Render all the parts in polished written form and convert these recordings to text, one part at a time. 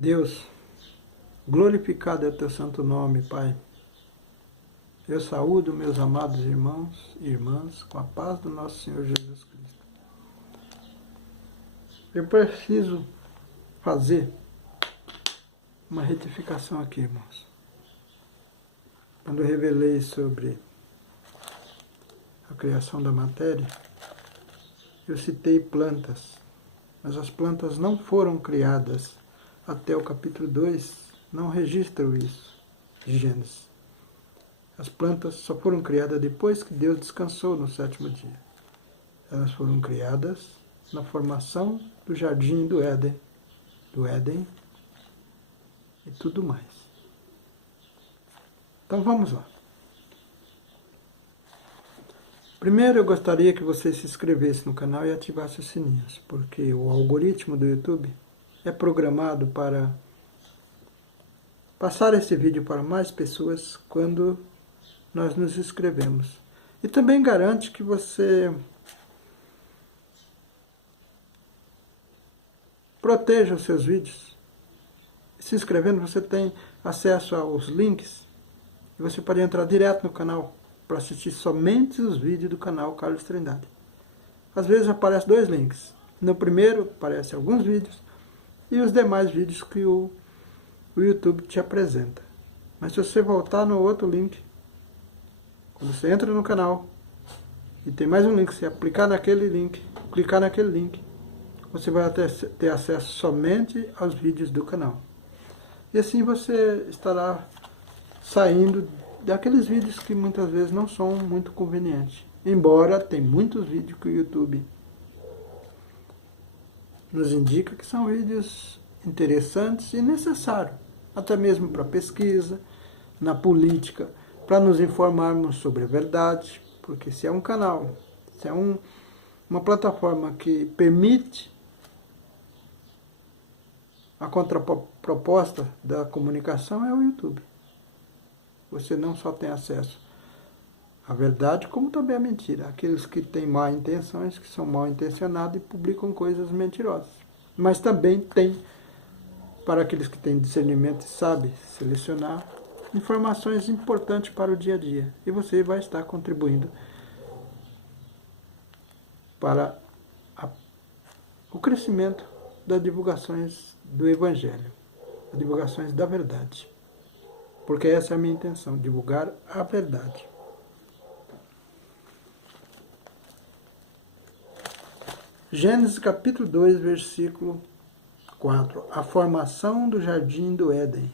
Deus, glorificado é o teu santo nome, Pai. Eu saúdo meus amados irmãos e irmãs com a paz do nosso Senhor Jesus Cristo. Eu preciso fazer uma retificação aqui, irmãos. Quando eu revelei sobre a criação da matéria, eu citei plantas, mas as plantas não foram criadas até o capítulo 2, não registram isso de Gênesis. As plantas só foram criadas depois que Deus descansou no sétimo dia. Elas foram criadas na formação do jardim do Éden e tudo mais. Então vamos lá. Primeiro eu gostaria que você se inscrevesse no canal e ativasse os sininhos, porque o algoritmo do YouTube é programado para passar esse vídeo para mais pessoas quando nós nos inscrevemos. E também garante que você proteja os seus vídeos. Se inscrevendo, você tem acesso aos links e você pode entrar direto no canal para assistir somente os vídeos do canal Carlos Trindade. Às vezes aparecem dois links. No primeiro aparecem alguns vídeos e os demais vídeos que o YouTube te apresenta. Mas se você voltar no outro link, quando você entra no canal e tem mais um link, você clicar naquele link, você vai ter acesso somente aos vídeos do canal. E assim você estará saindo daqueles vídeos que muitas vezes não são muito convenientes. Embora tem muitos vídeos que o YouTube nos indica que são vídeos interessantes e necessários, até mesmo para pesquisa, na política, para nos informarmos sobre a verdade, porque se é um canal, se é uma plataforma que permite a contraproposta da comunicação, é o YouTube. Você não só tem acesso à verdade, como também à mentira. Aqueles que têm má intenções, que são mal intencionados e publicam coisas mentirosas. Mas também tem, para aqueles que têm discernimento e sabem selecionar, informações importantes para o dia a dia. E você vai estar contribuindo para o crescimento das divulgações do Evangelho, as divulgações da verdade. Porque essa é a minha intenção, divulgar a verdade. Gênesis capítulo 2, versículo 4. A formação do jardim do Éden.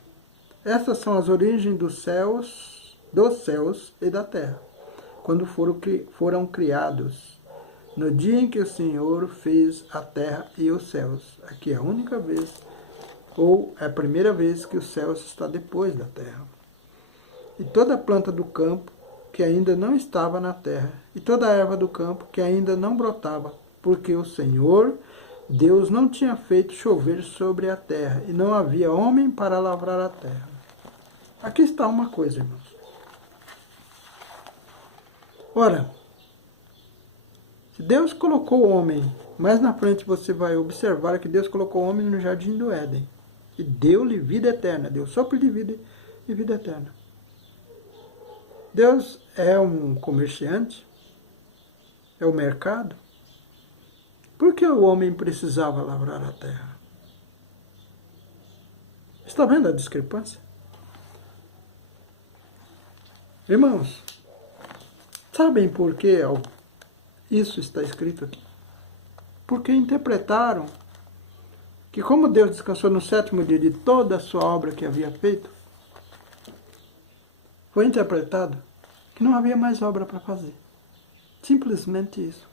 Estas são as origens dos céus e da terra, quando foram criados, no dia em que o Senhor fez a terra e os céus. Aqui é a única vez, ou é a primeira vez que os céus está depois da terra. E toda a planta do campo que ainda não estava na terra, e toda a erva do campo que ainda não brotava, porque o Senhor Deus não tinha feito chover sobre a terra, e não havia homem para lavrar a terra. Aqui está uma coisa, irmãos. Ora, se Deus colocou o homem, mais na frente você vai observar que Deus colocou o homem no jardim do Éden, e deu-lhe vida eterna, deu sopro de vida e vida eterna. Deus é um comerciante, é o mercado. Por que o homem precisava lavrar a terra? Está vendo a discrepância? Irmãos, sabem por que isso está escrito aqui? Porque interpretaram que como Deus descansou no sétimo dia de toda a sua obra que havia feito, foi interpretado que não havia mais obra para fazer. Simplesmente isso.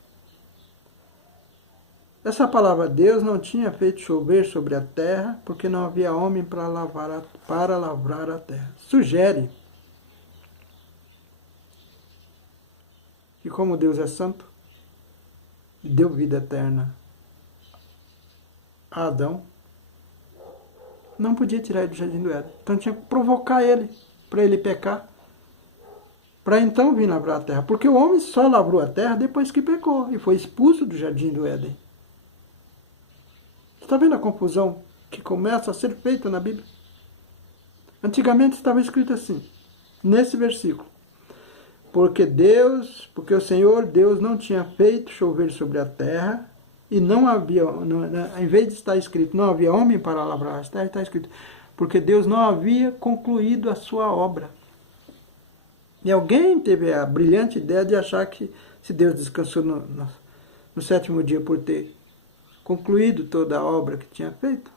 Essa palavra Deus não tinha feito chover sobre a terra, porque não havia homem para lavrar a terra. Sugere que como Deus é santo, e deu vida eterna a Adão, não podia tirar ele do jardim do Éden. Então tinha que provocar ele, para ele pecar, para então vir lavrar a terra. Porque o homem só lavrou a terra depois que pecou e foi expulso do jardim do Éden. Está vendo a confusão que começa a ser feita na Bíblia. Antigamente estava escrito assim, nesse versículo. Porque o Senhor Deus não tinha feito chover sobre a terra, e não havia, em vez de estar escrito, não havia homem para lavrar as terras, está escrito, porque Deus não havia concluído a sua obra. E alguém teve a brilhante ideia de achar que se Deus descansou no sétimo dia por ter concluído toda a obra que tinha feito,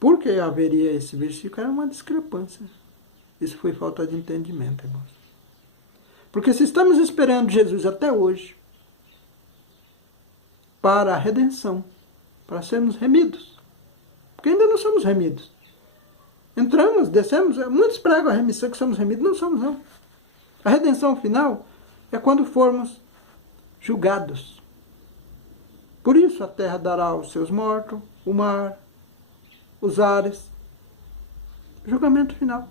por que haveria esse versículo? Era uma discrepância. Isso foi falta de entendimento, irmãos. Porque se estamos esperando Jesus até hoje para a redenção, para sermos remidos, porque ainda não somos remidos. Entramos, descemos, muitos pregam a remissão que somos remidos, não somos não. A redenção final é quando formos julgados. Por isso a terra dará os seus mortos, o mar, os ares. Julgamento final.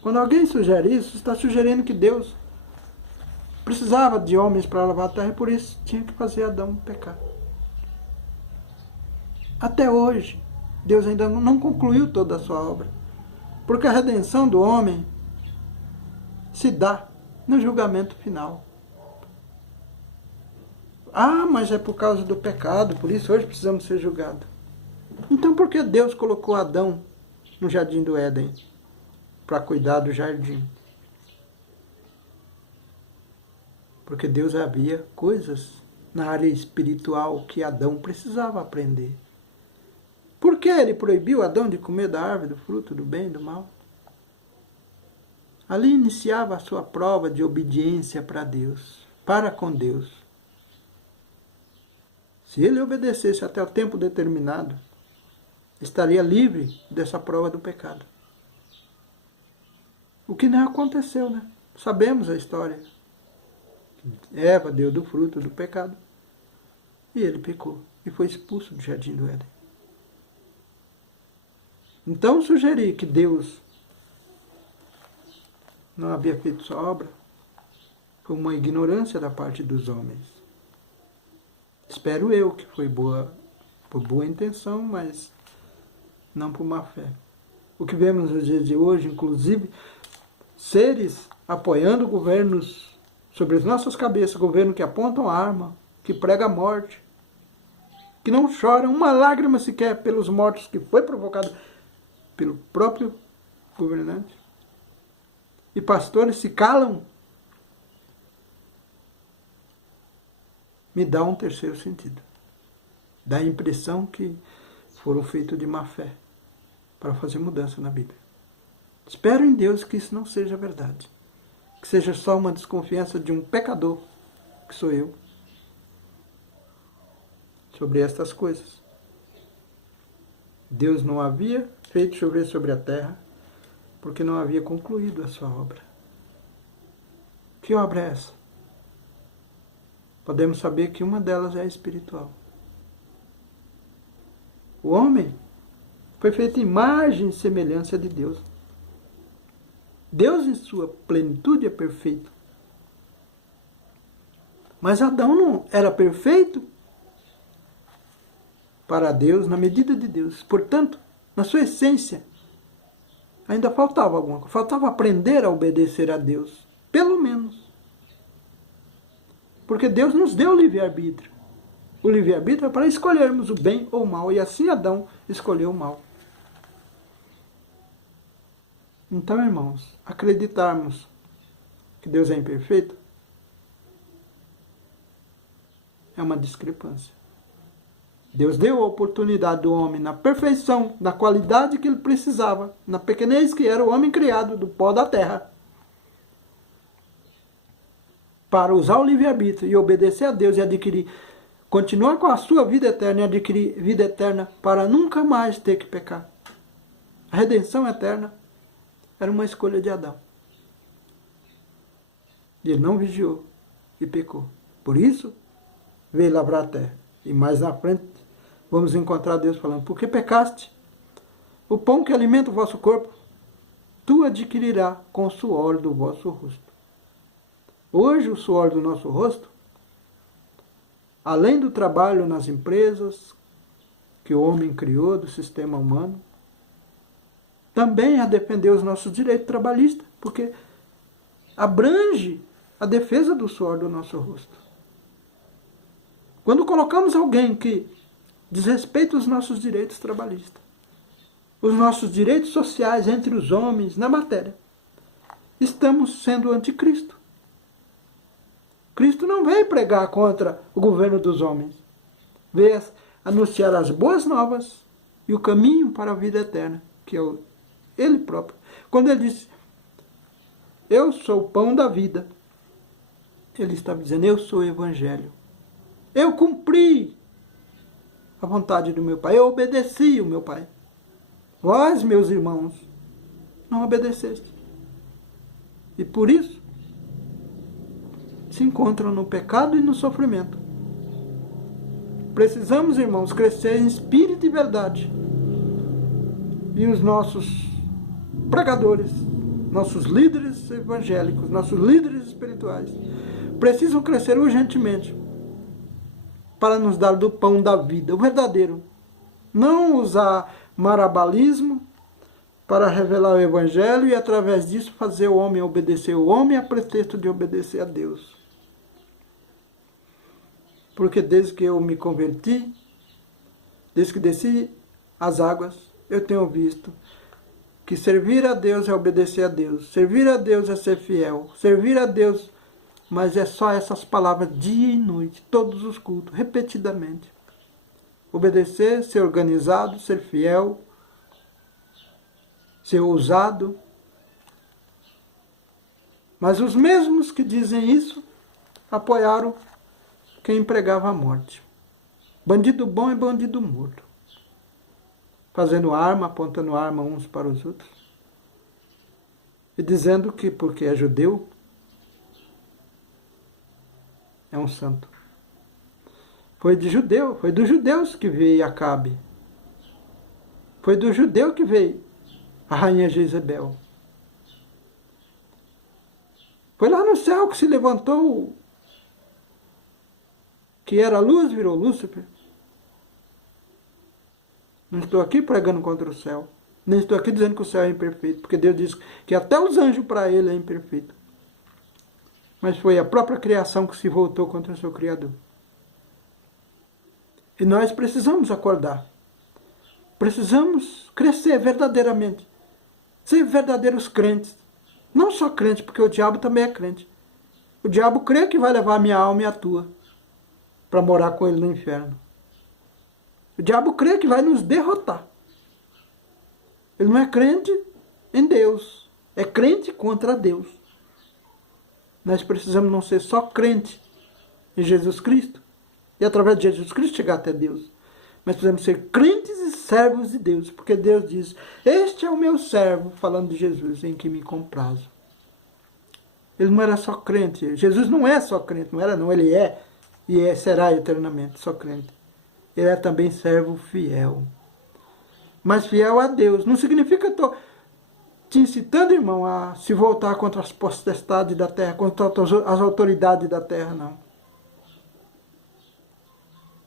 Quando alguém sugere isso, está sugerindo que Deus precisava de homens para lavar a terra e por isso tinha que fazer Adão pecar. Até hoje, Deus ainda não concluiu toda a sua obra. Porque a redenção do homem se dá no julgamento final. Ah, mas é por causa do pecado, por isso hoje precisamos ser julgados. Então por que Deus colocou Adão no jardim do Éden? Para cuidar do jardim. Porque Deus havia coisas na área espiritual que Adão precisava aprender. Por que ele proibiu Adão de comer da árvore do fruto do bem e do mal? Ali iniciava a sua prova de obediência para Deus, para com Deus. Se ele obedecesse até o tempo determinado, estaria livre dessa prova do pecado. O que não aconteceu, né? Sabemos a história. Eva deu do fruto do pecado e ele pecou e foi expulso do jardim do Éden. Então sugerir que Deus não havia feito sua obra foi uma ignorância da parte dos homens. Espero eu que foi por boa intenção, mas não por má fé. O que vemos nos dias de hoje, inclusive, seres apoiando governos sobre as nossas cabeças, governo que apontam a arma, que prega a morte, que não choram uma lágrima sequer pelos mortos que foi provocado pelo próprio governante. E pastores se calam. Me dá um terceiro sentido. Dá a impressão que foram feitos de má fé para fazer mudança na Bíblia. Espero em Deus que isso não seja verdade. Que seja só uma desconfiança de um pecador, que sou eu, sobre estas coisas. Deus não havia feito chover sobre a terra, porque não havia concluído a sua obra. Que obra é essa? Podemos saber que uma delas é espiritual. O homem foi feito imagem e semelhança de Deus. Deus em sua plenitude é perfeito. Mas Adão não era perfeito para Deus, na medida de Deus. Portanto, na sua essência, ainda faltava alguma coisa. Faltava aprender a obedecer a Deus. Pelo menos. Porque Deus nos deu o livre-arbítrio. O livre-arbítrio é para escolhermos o bem ou o mal. E assim Adão escolheu o mal. Então, irmãos, acreditarmos que Deus é imperfeito é uma discrepância. Deus deu a oportunidade do homem na perfeição, na qualidade que ele precisava, na pequenez que era o homem criado do pó da terra, para usar o livre-arbítrio e obedecer a Deus e adquirir, continuar com a sua vida eterna e adquirir vida eterna para nunca mais ter que pecar. A redenção eterna era uma escolha de Adão. Ele não vigiou e pecou. Por isso, veio lavrar a terra. E mais na frente, vamos encontrar Deus falando, porque pecaste? O pão que alimenta o vosso corpo, tu adquirirás com o suor do vosso rosto. Hoje, o suor do nosso rosto, além do trabalho nas empresas, que o homem criou do sistema humano. Também a defender os nossos direitos trabalhistas, porque abrange a defesa do suor do nosso rosto. Quando colocamos alguém que desrespeita os nossos direitos trabalhistas, os nossos direitos sociais entre os homens na matéria, estamos sendo anticristo. Cristo não veio pregar contra o governo dos homens. Veio anunciar as boas novas e o caminho para a vida eterna, que é Ele próprio. Quando Ele disse, eu sou o pão da vida, Ele estava dizendo, eu sou o Evangelho. Eu cumpri a vontade do meu Pai, eu obedeci o meu Pai. Vós, meus irmãos, não obedeceste. E por isso, se encontram no pecado e no sofrimento. Precisamos, irmãos, crescer em espírito e verdade. E os nossos pregadores, nossos líderes evangélicos, nossos líderes espirituais, precisam crescer urgentemente para nos dar do pão da vida, o verdadeiro. Não usar marabalismo para revelar o Evangelho e, através disso, fazer o homem obedecer o homem a pretexto de obedecer a Deus. Porque desde que eu me converti, desde que desci as águas, eu tenho visto que servir a Deus é obedecer a Deus, servir a Deus é ser fiel, servir a Deus, mas é só essas palavras dia e noite, todos os cultos, repetidamente. Obedecer, ser organizado, ser fiel, ser ousado. Mas os mesmos que dizem isso apoiaram quem pregava a morte. Bandido bom é bandido morto. Fazendo arma, apontando arma uns para os outros. E dizendo que porque é judeu, é um santo. Foi dos judeus que veio Acabe. Foi do judeu que veio a rainha Jezebel. Foi lá no céu que se levantou, que era luz, virou Lúcifer. Não estou aqui pregando contra o céu. Nem estou aqui dizendo que o céu é imperfeito, porque Deus diz que até os anjos para ele é imperfeito. Mas foi a própria criação que se voltou contra o seu Criador. E nós precisamos acordar. Precisamos crescer verdadeiramente. Ser verdadeiros crentes. Não só crentes, porque o diabo também é crente. O diabo crê que vai levar a minha alma e a tua para morar com ele no inferno. O diabo crê que vai nos derrotar. Ele não é crente em Deus. É crente contra Deus. Nós precisamos não ser só crente em Jesus Cristo. E através de Jesus Cristo chegar até Deus. Mas precisamos ser crentes e servos de Deus. Porque Deus diz, este é o meu servo, falando de Jesus, em que me comprazo. Ele não era só crente. Jesus não é só crente, não era não. Ele é e será eternamente só crente. Ele é também servo fiel. Mas fiel a Deus. Não significa que eu estou te incitando, irmão, a se voltar contra as potestades da terra, contra as autoridades da terra, não.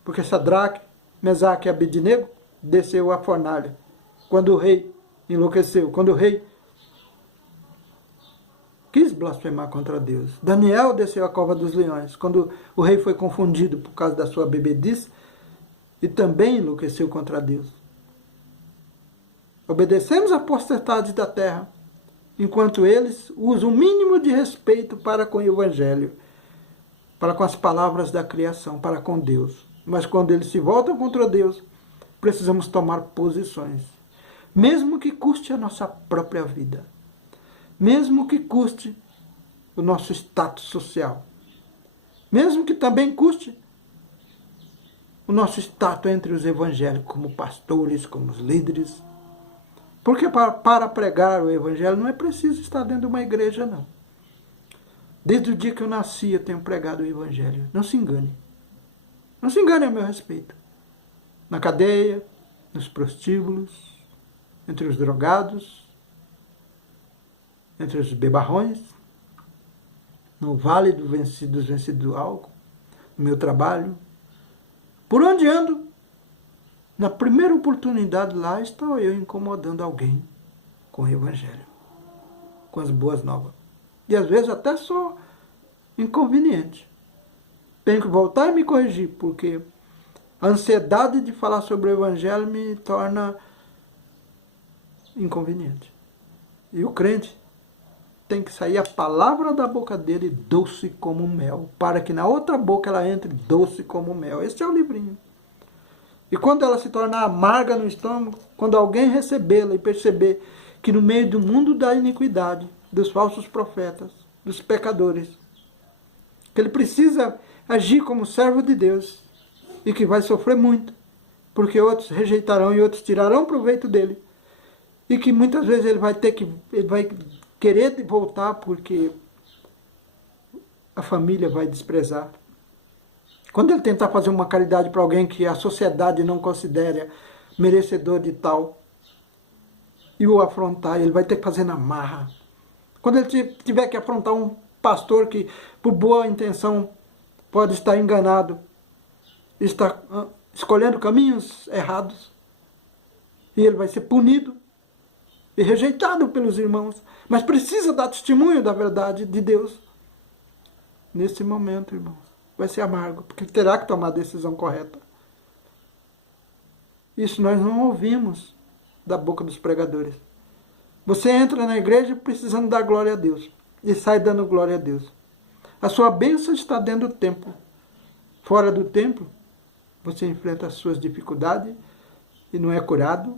Porque Sadraque, Mesaque e Abednego desceu à fornalha quando o rei enlouqueceu, quando o rei quis blasfemar contra Deus. Daniel desceu à cova dos leões quando o rei foi confundido por causa da sua bebedice e também enlouqueceu contra Deus. Obedecemos a potestade da terra, enquanto eles usam o mínimo de respeito para com o Evangelho, para com as palavras da criação, para com Deus. Mas quando eles se voltam contra Deus, precisamos tomar posições. Mesmo que custe a nossa própria vida. Mesmo que custe o nosso status social. Mesmo que também custe o nosso status entre os evangélicos, como pastores, como os líderes. Porque para pregar o Evangelho não é preciso estar dentro de uma igreja, não. Desde o dia que eu nasci eu tenho pregado o Evangelho. Não se engane. Não se engane a meu respeito. Na cadeia, nos prostíbulos, entre os drogados, entre os bebarrões, no vale dos vencidos do álcool, no meu trabalho. Por onde ando, Na primeira oportunidade lá, estou eu incomodando alguém com o Evangelho, com as boas novas. E às vezes até sou inconveniente. Tenho que voltar e me corrigir, porque a ansiedade de falar sobre o Evangelho me torna inconveniente. E o crente tem que sair a palavra da boca dele doce como mel, para que na outra boca ela entre doce como mel. Esse é o livrinho. E quando ela se tornar amarga no estômago, quando alguém recebê-la e perceber que no meio do mundo da iniquidade, dos falsos profetas, dos pecadores, que ele precisa agir como servo de Deus e que vai sofrer muito, porque outros rejeitarão e outros tirarão proveito dele, e que muitas vezes ele vai querer voltar porque a família vai desprezar. Quando ele tentar fazer uma caridade para alguém que a sociedade não considera merecedor de tal, e o afrontar, ele vai ter que fazer na marra. Quando ele tiver que afrontar um pastor que, por boa intenção, pode estar enganado, está escolhendo caminhos errados, e ele vai ser punido e rejeitado pelos irmãos, mas precisa dar testemunho da verdade de Deus. Nesse momento, irmãos, vai ser amargo, porque terá que tomar a decisão correta. Isso nós não ouvimos da boca dos pregadores. Você entra na igreja precisando dar glória a Deus, e sai dando glória a Deus. A sua bênção está dentro do templo. Fora do templo, você enfrenta as suas dificuldades e não é curado.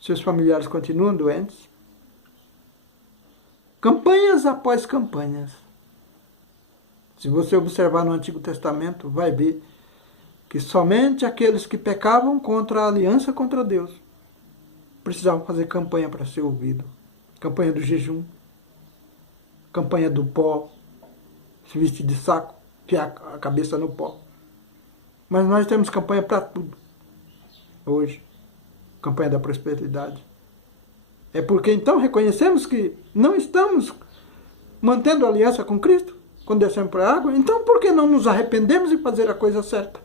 Seus familiares continuam doentes. Campanhas após campanhas. Se você observar no Antigo Testamento, vai ver que somente aqueles que pecavam contra a aliança contra Deus precisavam fazer campanha para ser ouvido. Campanha do jejum, campanha do pó, se vestir de saco, enfiar a cabeça no pó. Mas nós temos campanha para tudo hoje. Campanha da prosperidade. É porque então reconhecemos que não estamos mantendo aliança com Cristo quando descemos para a água. Então por que não nos arrependemos e fazer a coisa certa?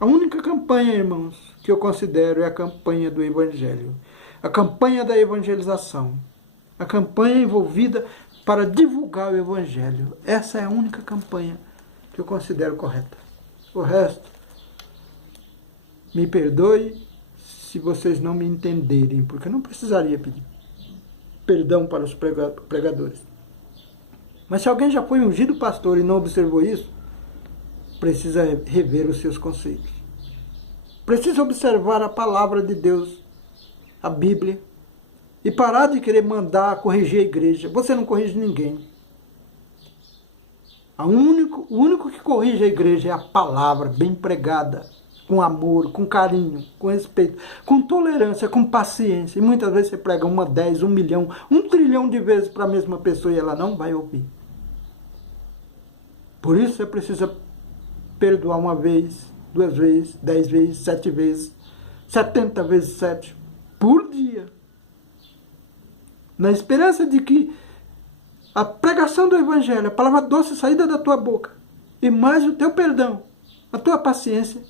A única campanha, irmãos, que eu considero é a campanha do Evangelho. A campanha da evangelização. A campanha envolvida para divulgar o Evangelho. Essa é a única campanha que eu considero correta. O resto, me perdoe se vocês não me entenderem, porque eu não precisaria pedir perdão para os pregadores. Mas se alguém já foi ungido pastor e não observou isso, precisa rever os seus conceitos. Precisa observar a palavra de Deus, a Bíblia, e parar de querer mandar corrigir a igreja. Você não corrige ninguém. O único que corrige a igreja é a palavra bem pregada, com amor, com carinho, com respeito, com tolerância, com paciência. E muitas vezes você prega 1, 10, 1 milhão, 1 trilhão de vezes para a mesma pessoa e ela não vai ouvir. Por isso você precisa perdoar 1 vez, 2 vezes, 10 vezes, 7 vezes, 70 vezes 7 por dia. Na esperança de que a pregação do Evangelho, a palavra doce saída da tua boca, e mais o teu perdão, a tua paciência,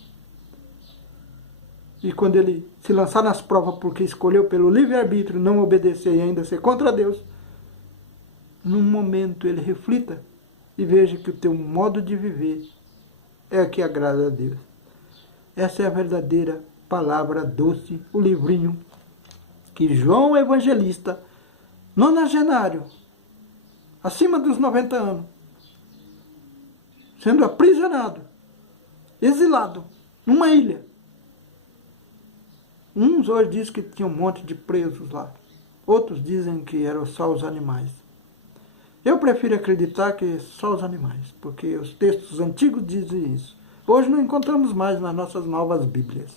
e quando ele se lançar nas provas porque escolheu pelo livre-arbítrio não obedecer e ainda ser contra Deus, num momento ele reflita e veja que o teu modo de viver é o que agrada a Deus. Essa é a verdadeira palavra doce, o livrinho que João Evangelista, nonagenário, acima dos 90 anos, sendo aprisionado, exilado, numa ilha. Uns hoje dizem que tinha um monte de presos lá. Outros dizem que eram só os animais. Eu prefiro acreditar que só os animais, porque os textos antigos dizem isso. Hoje não encontramos mais nas nossas novas Bíblias.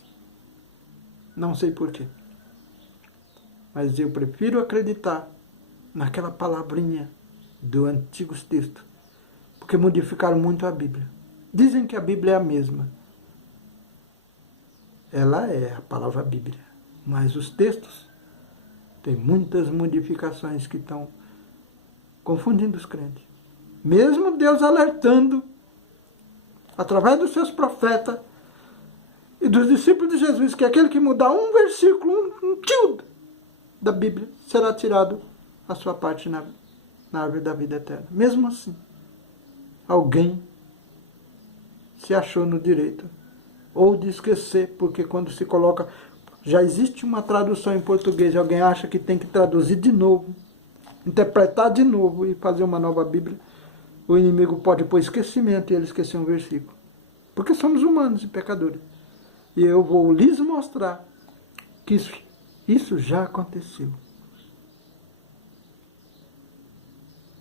Não sei porquê. Mas eu prefiro acreditar naquela palavrinha do antigos textos, porque modificaram muito a Bíblia. Dizem que a Bíblia é a mesma. Ela é a palavra Bíblia, mas os textos têm muitas modificações que estão confundindo os crentes. Mesmo Deus alertando, através dos seus profetas, e dos discípulos de Jesus, que aquele que mudar um versículo, um tilde da Bíblia, será tirado a sua parte na árvore da vida eterna. Mesmo assim, alguém se achou no direito ou de esquecer, porque quando se coloca, já existe uma tradução em português, alguém acha que tem que traduzir de novo, interpretar de novo e fazer uma nova Bíblia, o inimigo pode pôr esquecimento e ele esquecer um versículo. Porque somos humanos e pecadores. E eu vou lhes mostrar que isso já aconteceu.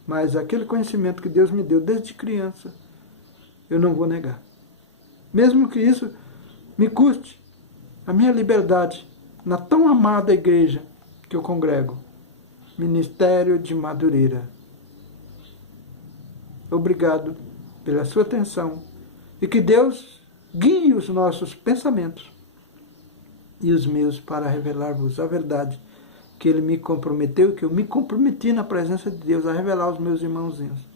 Mas aquele conhecimento que Deus me deu desde criança, eu não vou negar. Mesmo que isso me custe a minha liberdade na tão amada igreja que eu congrego, Ministério de Madureira. Obrigado pela sua atenção e que Deus guie os nossos pensamentos e os meus para revelar-vos a verdade que Ele me comprometeu e que eu me comprometi na presença de Deus a revelar aos meus irmãozinhos.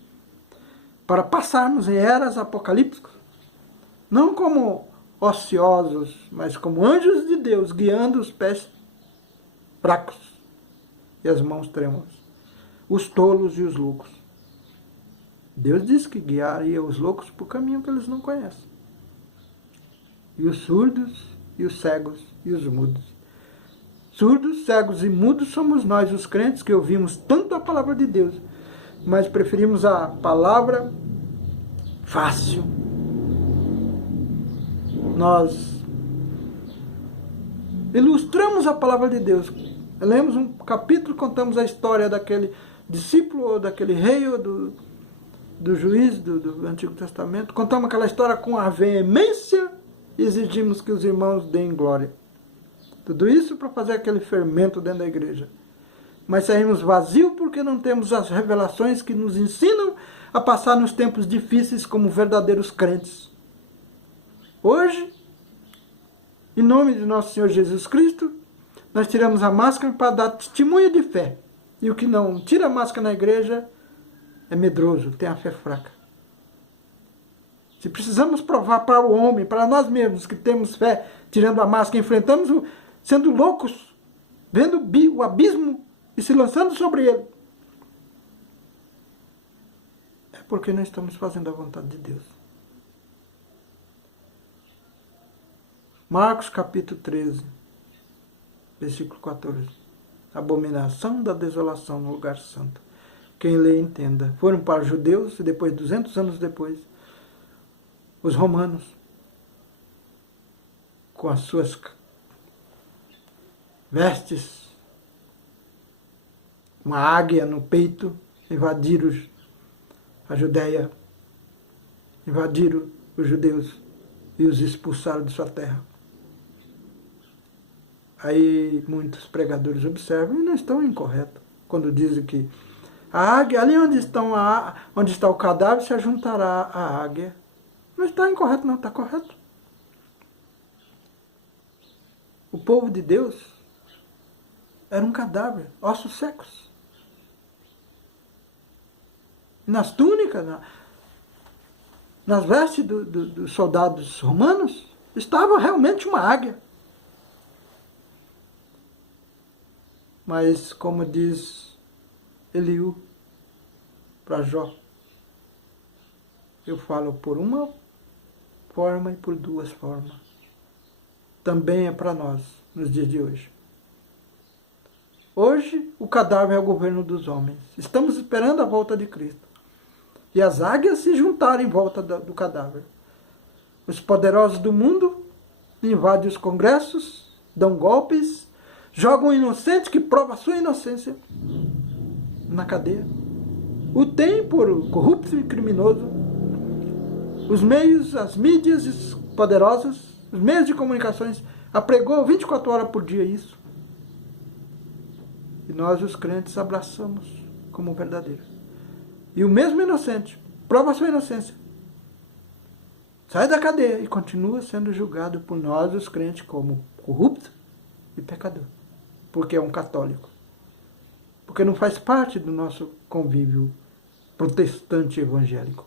Para passarmos em eras apocalípticas, não como ociosos, mas como anjos de Deus, guiando os pés fracos e as mãos trêmulas, os tolos e os loucos. Deus disse que guiaria os loucos por caminho que eles não conhecem. E os surdos, e os cegos, e os mudos. Surdos, cegos e mudos somos nós, os crentes, que ouvimos tanto a palavra de Deus, mas preferimos a palavra fácil. Nós ilustramos a palavra de Deus. Lemos um capítulo, contamos a história daquele discípulo, ou daquele rei, ou do juiz do Antigo Testamento. Contamos aquela história com a veemência e exigimos que os irmãos deem glória. Tudo isso para fazer aquele fermento dentro da igreja. Mas saímos vazios porque não temos as revelações que nos ensinam a passar nos tempos difíceis como verdadeiros crentes. Hoje, em nome de nosso Senhor Jesus Cristo, nós tiramos a máscara para dar testemunho de fé. E o que não tira a máscara na igreja é medroso, tem a fé fraca. Se precisamos provar para o homem, para nós mesmos que temos fé, tirando a máscara, enfrentamos sendo loucos, vendo o abismo e se lançando sobre ele, é porque não estamos fazendo a vontade de Deus. Marcos capítulo 13, versículo 14. Abominação da desolação no lugar santo. Quem lê entenda. Foram para os judeus e depois, 200 anos depois, os romanos, com as suas vestes, uma águia no peito, invadiram a Judéia, invadiram os judeus e os expulsaram de sua terra. Aí muitos pregadores observam e não estão incorretos quando dizem que a águia, ali onde está o cadáver, se ajuntará a águia. Não está incorreto, não, está correto. O povo de Deus era um cadáver, ossos secos. Nas túnicas, nas vestes dos soldados romanos, estava realmente uma águia. Mas, como diz Eliú para Jó, eu falo por uma forma e por duas formas. Também é para nós, nos dias de hoje. Hoje, o cadáver é o governo dos homens. Estamos esperando a volta de Cristo. E as águias se juntaram em volta do cadáver. Os poderosos do mundo invadem os congressos, dão golpes, jogam um inocente que prova a sua inocência na cadeia. O tem por corrupto e criminoso. Os meios, as mídias poderosas, os meios de comunicações, apregou 24 horas por dia isso. E nós, os crentes, abraçamos como verdadeiro. E o mesmo inocente prova a sua inocência. Sai da cadeia e continua sendo julgado por nós, os crentes, como corrupto e pecador. Porque é um católico. Porque não faz parte do nosso convívio protestante evangélico.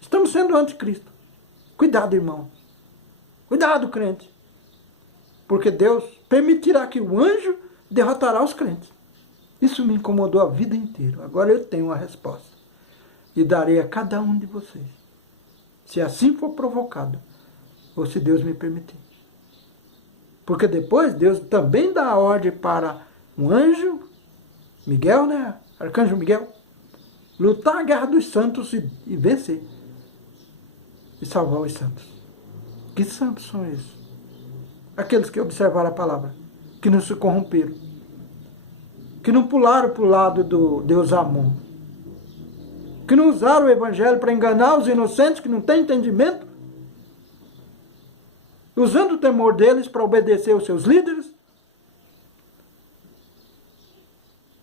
Estamos sendo anticristo. Cuidado, irmão. Cuidado, crente. Porque Deus permitirá que o anjo derrotará os crentes. Isso me incomodou a vida inteira. Agora eu tenho uma resposta. E darei a cada um de vocês. Se assim for provocado, ou se Deus me permitir. Porque depois Deus também dá a ordem para um anjo, Miguel, né? Arcanjo Miguel, lutar a guerra dos santos e vencer. E salvar os santos. Que santos são esses? Aqueles que observaram a palavra, que não se corromperam, que não pularam para o lado do Deus Amon, que não usaram o evangelho para enganar os inocentes que não têm entendimento, usando o temor deles para obedecer aos seus líderes.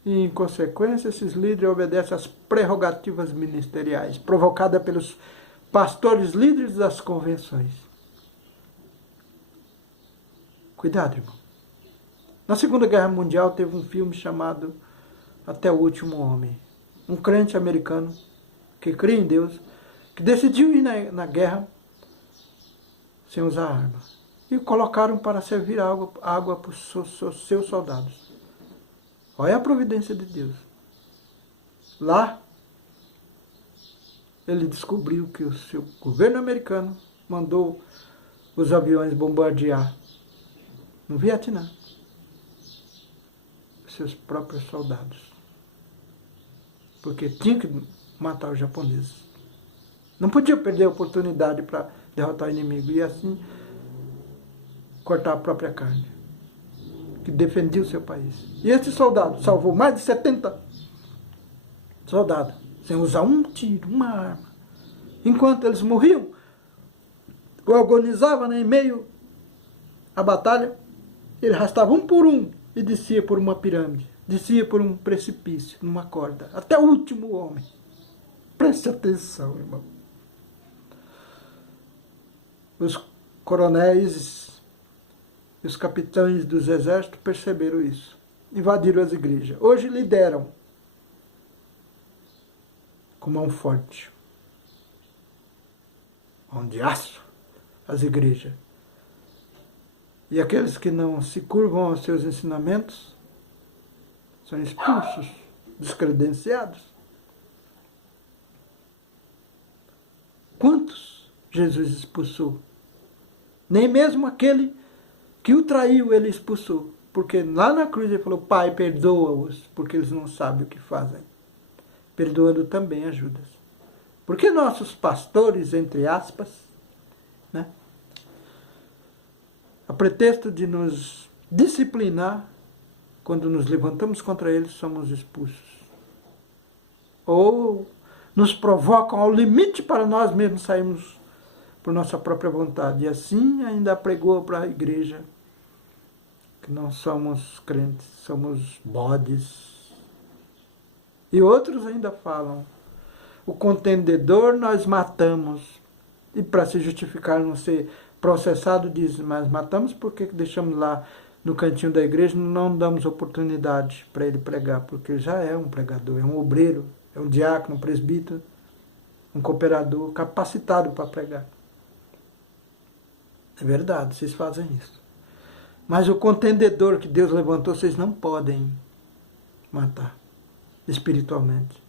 E, em consequência, esses líderes obedecem às prerrogativas ministeriais, provocadas pelos pastores líderes das convenções. Cuidado, irmão. Na Segunda Guerra Mundial teve um filme chamado Até o Último Homem. Um crente americano que cria em Deus, que decidiu ir na guerra sem usar arma. E o colocaram para servir água para os seus soldados. Olha a providência de Deus. Lá, ele descobriu que o seu governo americano mandou os aviões bombardear no Vietnã os seus próprios soldados. Porque tinha que matar os japoneses. Não podia perder a oportunidade para derrotar o inimigo e assim cortar a própria carne, que defendia o seu país. E esse soldado salvou mais de 70 soldados, sem usar um tiro, uma arma. Enquanto eles morriam, ou agonizavam em meio à batalha, ele arrastava um por um e descia por uma pirâmide, descia por um precipício, numa corda, até o último homem. Preste atenção, irmão. Os coronéis e os capitães dos exércitos perceberam isso. Invadiram as igrejas. Hoje lideram com mão forte, mão de aço, as igrejas. E aqueles que não se curvam aos seus ensinamentos são expulsos, descredenciados. Quantos Jesus expulsou? Nem mesmo aquele que o traiu ele expulsou. Porque lá na cruz ele falou, Pai, perdoa-os, porque eles não sabem o que fazem. Perdoando também a Judas. Porque nossos pastores, entre aspas, né, a pretexto de nos disciplinar, quando nos levantamos contra eles, somos expulsos. Ou nos provocam ao limite para nós mesmos sairmos por nossa própria vontade. E assim ainda pregou para a igreja que não somos crentes, somos bodes. E outros ainda falam, o contendedor nós matamos. E para se justificar não ser processado, diz, mas matamos porque deixamos lá no cantinho da igreja, não damos oportunidade para ele pregar, porque ele já é um pregador, é um obreiro, é um diácono, um presbítero, um cooperador capacitado para pregar. É verdade, vocês fazem isso. Mas o contendedor que Deus levantou, vocês não podem matar espiritualmente.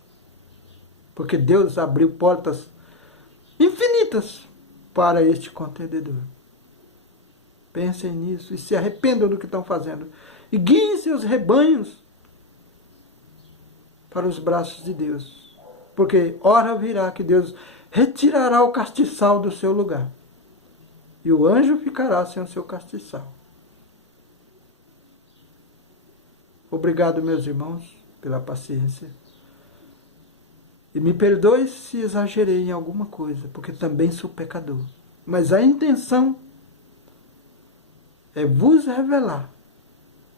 Porque Deus abriu portas infinitas para este contendedor. Pensem nisso e se arrependam do que estão fazendo. E guiem seus rebanhos para os braços de Deus. Porque hora virá que Deus retirará o castiçal do seu lugar. E o anjo ficará sem o seu castiçal. Obrigado, meus irmãos, pela paciência. E me perdoe se exagerei em alguma coisa, porque também sou pecador. Mas a intenção é vos revelar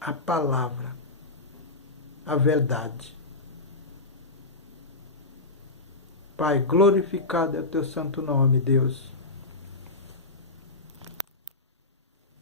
a palavra, a verdade. Pai, glorificado é o teu santo nome, Deus.